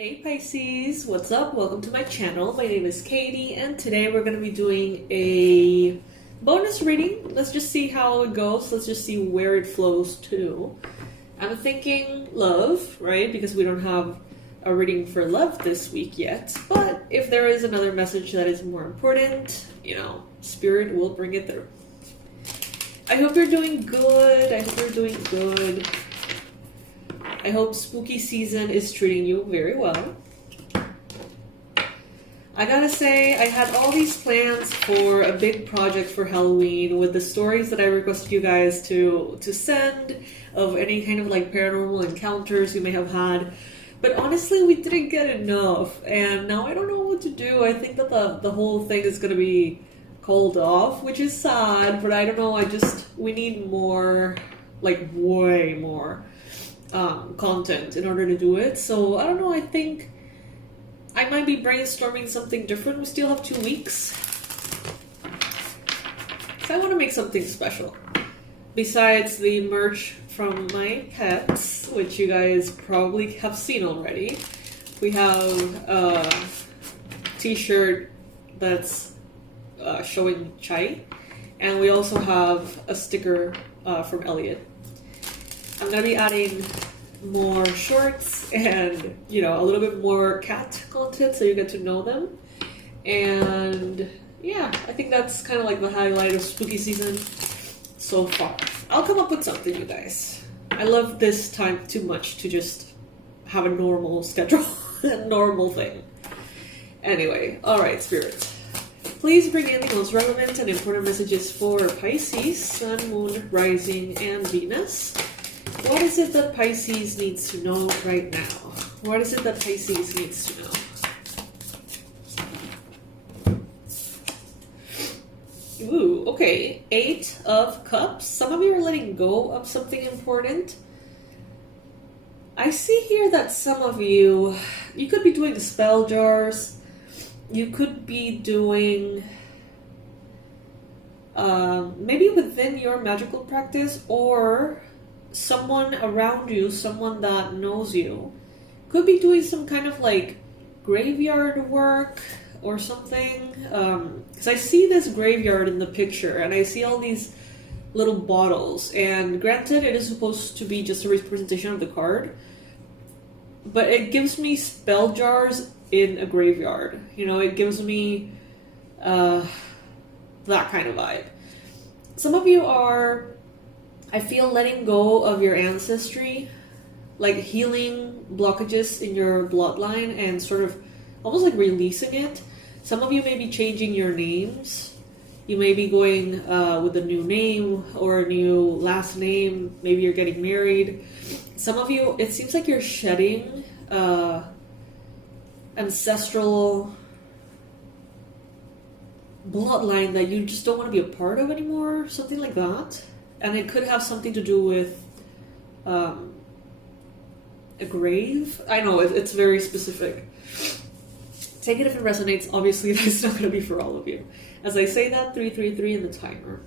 Hey Pisces, what's up? Welcome to my channel. My name is Katie and today we're going to be doing a bonus reading. Let's just see how it goes. Let's just see where it flows to. I'm thinking love, right? Because we don't have a reading for love this week yet. But if there is another message that is more important, Spirit will bring it through. I hope you're doing good. I hope spooky season is treating you very well. I gotta say, I had all these plans for a big project for Halloween with the stories that I requested you guys to send of any kind of like paranormal encounters you may have had. But honestly, we didn't get enough, and now I don't know what to do. I think that the whole thing is gonna be called off, which is sad, but I don't know, we need more, like way more content in order to do it. So I don't know, I think I might be brainstorming something different. We still have 2 weeks, so I want to make something special besides the merch from my pets, which you guys probably have seen already. We have a t-shirt that's showing Chai, and we also have a sticker from Elliot. I'm going to be adding more shorts and, a little bit more cat content so you get to know them. And yeah, I think that's kind of like the highlight of spooky season so far. I'll come up with something, you guys. I love this time too much to just have a normal schedule, a normal thing. Anyway, alright, Spirit. Please bring in the most relevant and important messages for Pisces, Sun, Moon, Rising, and Venus. What is it that Pisces needs to know right now? What is it that Pisces needs to know? Ooh, okay. 8 of Cups. Some of you are letting go of something important. I see here that some of you could be doing spell jars. You could be doing maybe within your magical practice, or someone around you, someone that knows you, could be doing some kind of like graveyard work or something. Because I see this graveyard in the picture and I see all these little bottles, and granted it is supposed to be just a representation of the card, but it gives me spell jars in a graveyard. It gives me that kind of vibe. Some of you are, I feel, letting go of your ancestry, like healing blockages in your bloodline and sort of almost like releasing it. Some of you may be changing your names. You may be going with a new name or a new last name. Maybe you're getting married. Some of you, it seems like you're shedding ancestral bloodline that you just don't want to be a part of anymore, something like that. And it could have something to do with a grave. I know, it's very specific. Take it if it resonates. Obviously, that's not going to be for all of you. As I say that, 333 in the timer.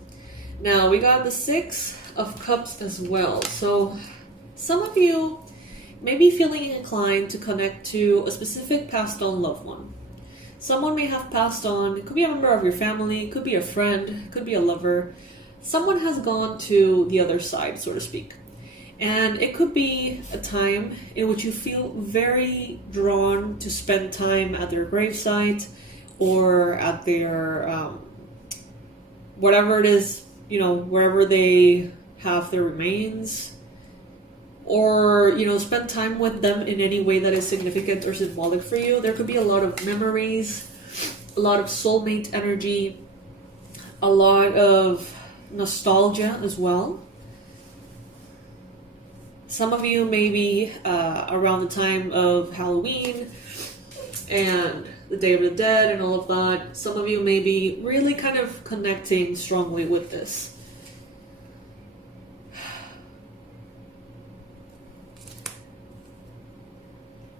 Now, we got the 6 of Cups as well. So, some of you may be feeling inclined to connect to a specific passed on loved one. Someone may have passed on. It could be a member of your family, it could be a friend, it could be a lover. Someone has gone to the other side, so to speak. And it could be a time in which you feel very drawn to spend time at their gravesite or at their, whatever it is, wherever they have their remains. Or, spend time with them in any way that is significant or symbolic for you. There could be a lot of memories, a lot of soulmate energy, a lot of nostalgia as well. Some of you may be around the time of Halloween and the Day of the Dead and all of that. Some of you may be really kind of connecting strongly with this.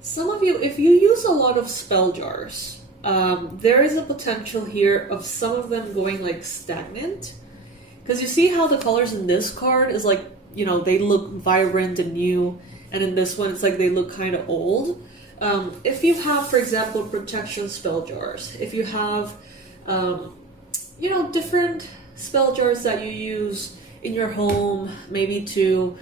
Some of you, if you use a lot of spell jars, there is a potential here of some of them going like stagnant. Because you see how the colors in this card is like, they look vibrant and new, and in this one it's like they look kind of old. if you have, for example, protection spell jars, if you have, different spell jars that you use in your home, maybe to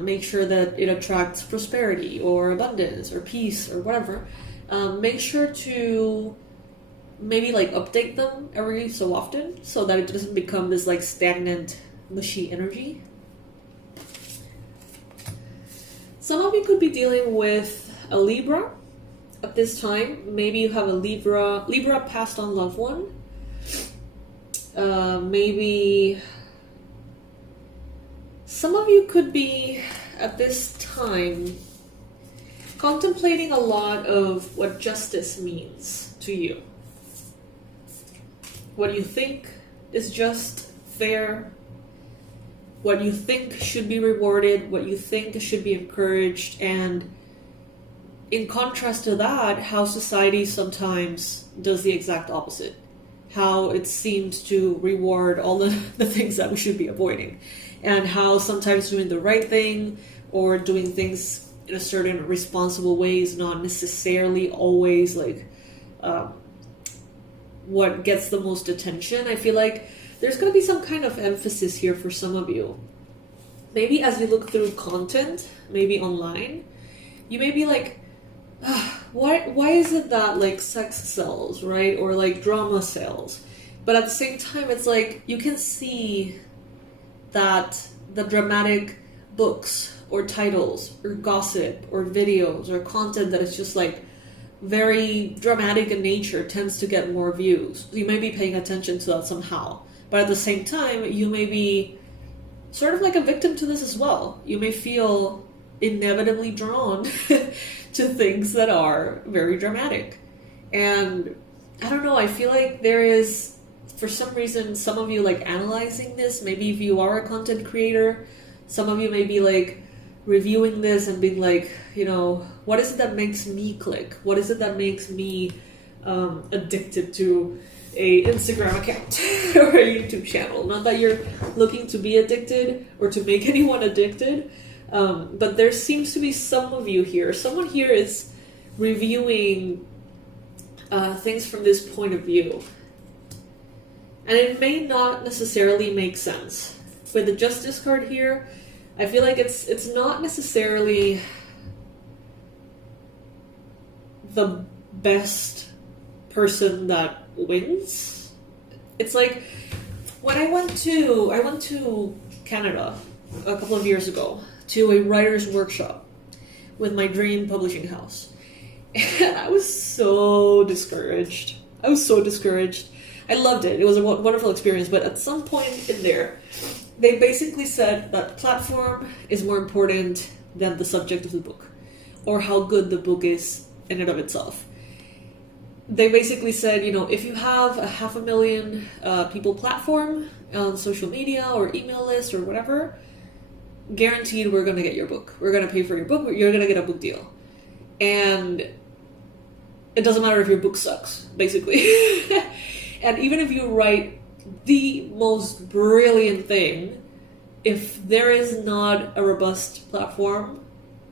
make sure that it attracts prosperity or abundance or peace or whatever, make sure to maybe like update them every so often so that it doesn't become this like stagnant, mushy energy. Some of you could be dealing with a Libra at this time. Maybe you have a Libra passed on loved one. Maybe some of you could be at this time contemplating a lot of what justice means to you. What you think is just, fair, what you think should be rewarded, what you think should be encouraged, and in contrast to that, how society sometimes does the exact opposite. How it seems to reward all the things that we should be avoiding. And how sometimes doing the right thing or doing things in a certain responsible way is not necessarily always like what gets the most attention. I feel like there's going to be some kind of emphasis here for some of you. Maybe as you look through content, maybe online, you may be like, why is it that like sex sells, right? Or like drama sells? But at the same time, it's like you can see that the dramatic books or titles or gossip or videos or content that is just like very dramatic in nature tends to get more views. You may be paying attention to that somehow. But at the same time, you may be sort of like a victim to this as well. You may feel inevitably drawn to things that are very dramatic. And I don't know, I feel like there is, for some reason, some of you like analyzing this. Maybe if you are a content creator, some of you may be like reviewing this and being like, what is it that makes me click? What is it that makes me addicted to a Instagram account or a YouTube channel? Not that you're looking to be addicted or to make anyone addicted, but there seems to be some of you here. Someone here is reviewing things from this point of view. And it may not necessarily make sense. With the Justice card here, I feel like it's not necessarily the best person that wins. It's like when I went to Canada a couple of years ago to a writer's workshop with my dream publishing house. And I was so discouraged. I loved it. It was a wonderful experience. But at some point in there, they basically said that platform is more important than the subject of the book or how good the book is in and of itself. They basically said, if you have a 500,000 people platform on social media or email list or whatever, guaranteed we're going to get your book. We're going to pay for your book. You're going to get a book deal. And it doesn't matter if your book sucks, basically. And even if you write the most brilliant thing, if there is not a robust platform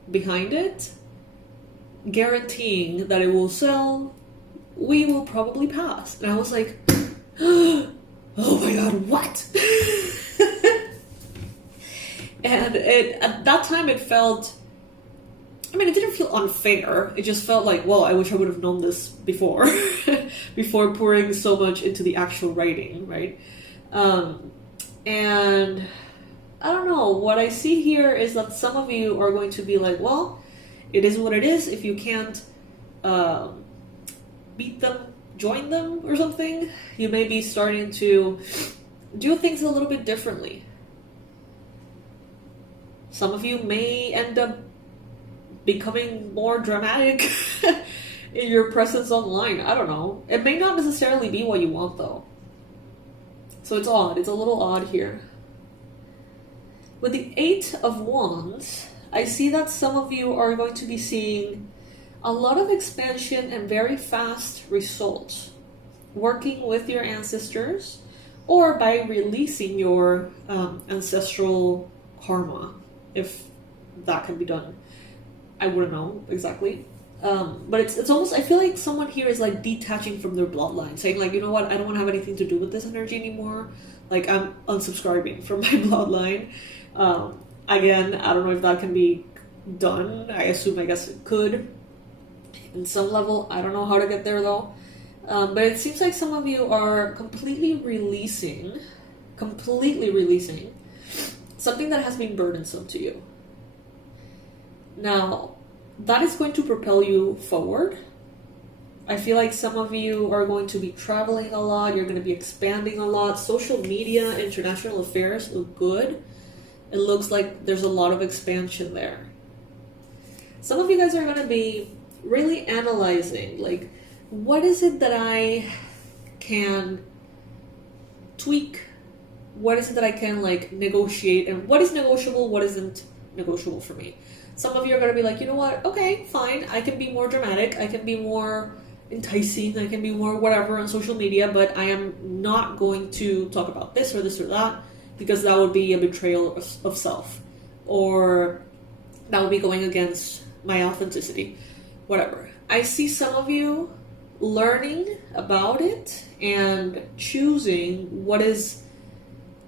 behind it, guaranteeing that it will sell, we will probably pass. And I was like, oh my god, what? And at that time it felt, it didn't feel unfair. It just felt like, well, I wish I would have known this before, before pouring so much into the actual writing, right? And I don't know, what I see here is that some of you are going to be like, well, it is what it is. If you can't beat them, join them or something. You may be starting to do things a little bit differently. Some of you may end up becoming more dramatic in your presence online. I don't know. It may not necessarily be what you want, though. So it's odd. It's a little odd here. With the 8 of Wands, I see that some of you are going to be seeing a lot of expansion and very fast results, working with your ancestors or by releasing your ancestral karma, if that can be done. I wouldn't know exactly. But it's almost, I feel like someone here is like detaching from their bloodline, saying like, you know what, I don't want to have anything to do with this energy anymore. Like, I'm unsubscribing from my bloodline. Again, I don't know if that can be done. I assume, I guess it could in some level. I don't know how to get there though. But it seems like some of you are completely releasing something that has been burdensome to you. Now, that is going to propel you forward. I feel like some of you are going to be traveling a lot. You're going to be expanding a lot. Social media, international affairs look good. It looks like there's a lot of expansion there. Some of you guys are going to be really analyzing, like, what is it that I can tweak? What is it that I can, like, negotiate? And what is negotiable? What isn't negotiable for me? Some of you are going to be like, you know what? Okay, fine. I can be more dramatic. I can be more enticing. I can be more whatever on social media, but I am not going to talk about this or this or that, because that would be a betrayal of self, or that would be going against my authenticity, whatever. I see some of you learning about it and choosing what is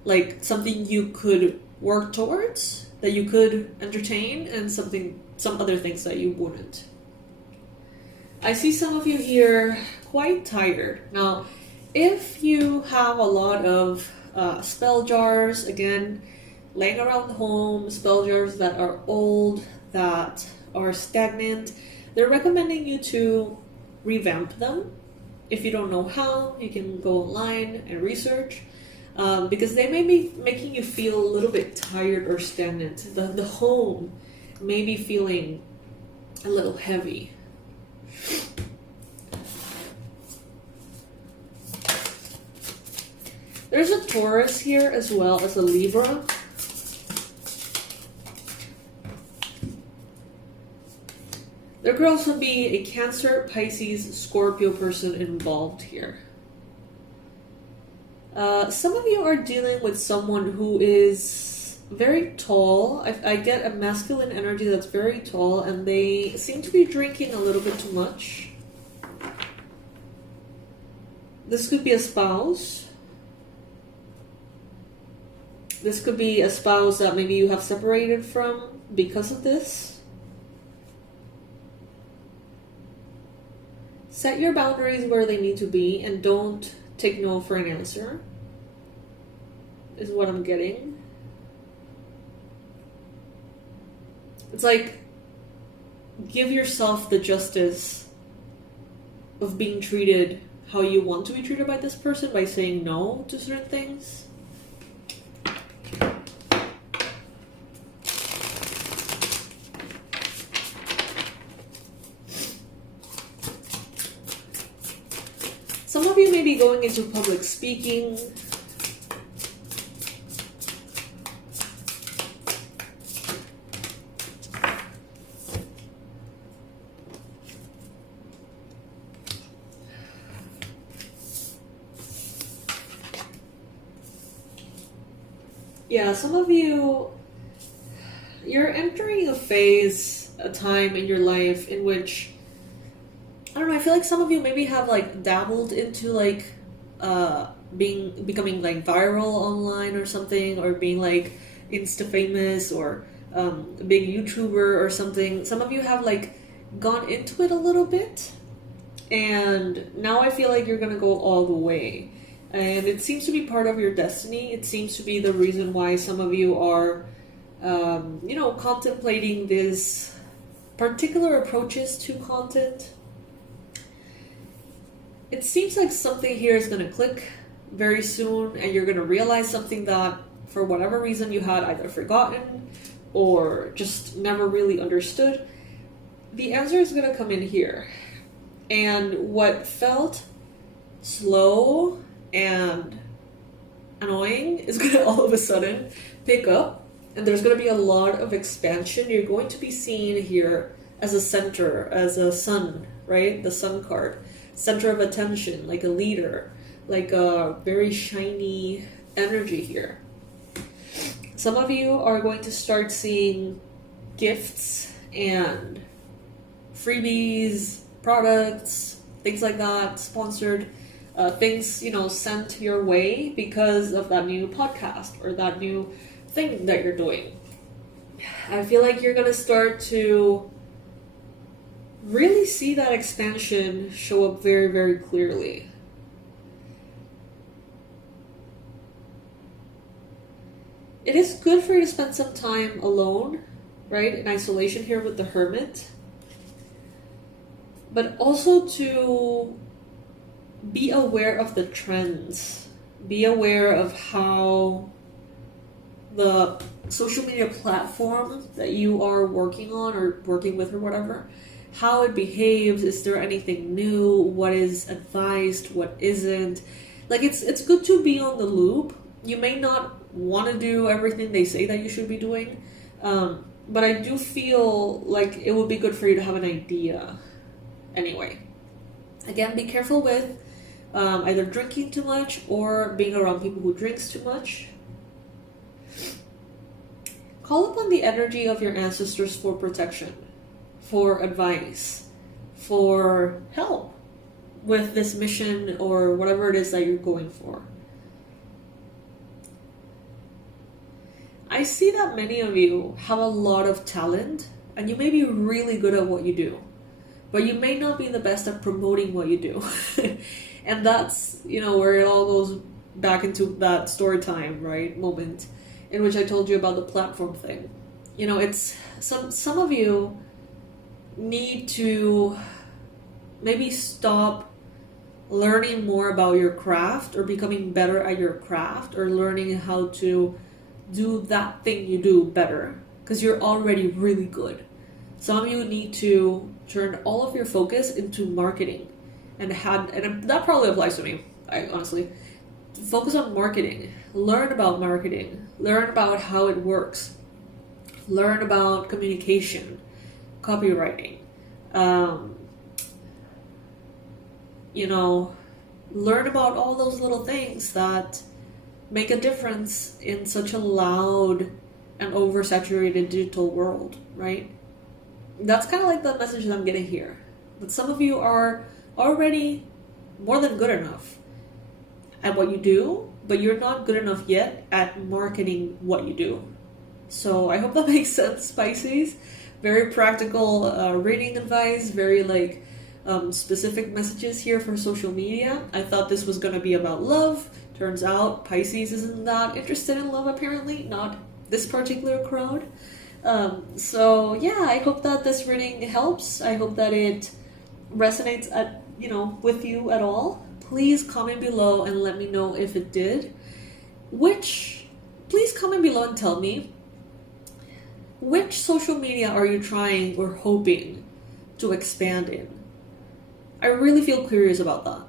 like something you could work towards, that you could entertain, and some other things that you wouldn't. I see some of you here quite tired. Now, if you have a lot of spell jars, again, laying around the home, spell jars that are old, that are stagnant, they're recommending you to revamp them. If you don't know how, you can go online and research. Because they may be making you feel a little bit tired or stagnant. The home may be feeling a little heavy. There's a Taurus here as well as a Libra. There could also be a Cancer, Pisces, Scorpio person involved here. Some of you are dealing with someone who is very tall. I get a masculine energy that's very tall, and they seem to be drinking a little bit too much. This could be a spouse. This could be a spouse that maybe you have separated from because of this. Set your boundaries where they need to be, and don't take no for an answer, is what I'm getting. It's like, give yourself the justice of being treated how you want to be treated by this person by saying no to certain things. Some of you may be going into public speaking. Yeah, some of you, you're entering a phase, a time in your life in which, I don't know, I feel like some of you maybe have like dabbled into like becoming like viral online or something, or being like Insta famous, or a big YouTuber or something. Some of you have like gone into it a little bit, and now I feel like you're gonna go all the way. And it seems to be part of your destiny. It seems to be the reason why some of you are, contemplating these particular approaches to content. It seems like something here is going to click very soon, and you're going to realize something that, for whatever reason, you had either forgotten or just never really understood. The answer is going to come in here. And what felt slow and annoying is going to all of a sudden pick up, and there's going to be a lot of expansion. You're going to be seen here as a center, as a sun, right? The sun card. Center of attention, like a leader, like a very shiny energy here. Some of you are going to start seeing gifts and freebies, products, things like that, sponsored things, sent your way because of that new podcast or that new thing that you're doing. I feel like you're gonna start to really see that expansion show up very, very clearly. It is good for you to spend some time alone, right, in isolation here with the Hermit, but also to be aware of the trends, be aware of how the social media platform that you are working on or working with or whatever, how it behaves. Is there anything new? What is advised? What isn't? Like, it's good to be on the loop. You may not want to do everything they say that you should be doing, but I do feel like it would be good for you to have an idea. Anyway, again, be careful with either drinking too much or being around people who drinks too much. Call upon the energy of your ancestors for protection, for advice, for help with this mission or whatever it is that you're going for. I see that many of you have a lot of talent and you may be really good at what you do, but you may not be the best at promoting what you do. And that's, where it all goes back into that story time, right, moment in which I told you about the platform thing. It's some of you need to maybe stop learning more about your craft or becoming better at your craft or learning how to do that thing you do better because you're already really good. Some of you need to turn all of your focus into marketing and that probably applies to me. I honestly focus on marketing, learn about marketing, learn about how it works, learn about communication, copywriting, learn about all those little things that make a difference in such a loud and oversaturated digital world, right? That's kind of like the message that I'm getting here. But some of you are already more than good enough at what you do, but you're not good enough yet at marketing what you do. So I hope that makes sense, Pisces. Very practical reading advice, very specific messages here for social media. I thought this was going to be about love. Turns out Pisces isn't that interested in love, apparently, not this particular crowd. So yeah, I hope that this reading helps. I hope that it resonates with you at all. Please comment below and let me know if it did. Please comment below and tell me, which social media are you trying or hoping to expand in? I really feel curious about that.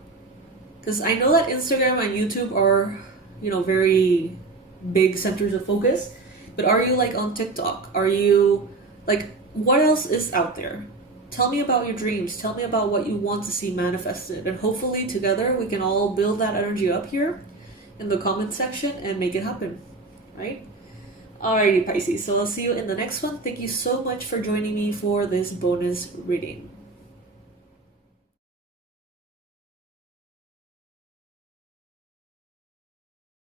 Because I know that Instagram and YouTube are, very big centers of focus. But are you on TikTok? Are you what else is out there? Tell me about your dreams. Tell me about what you want to see manifested. And hopefully together we can all build that energy up here in the comment section and make it happen. Right? Alrighty, Pisces. So I'll see you in the next one. Thank you so much for joining me for this bonus reading.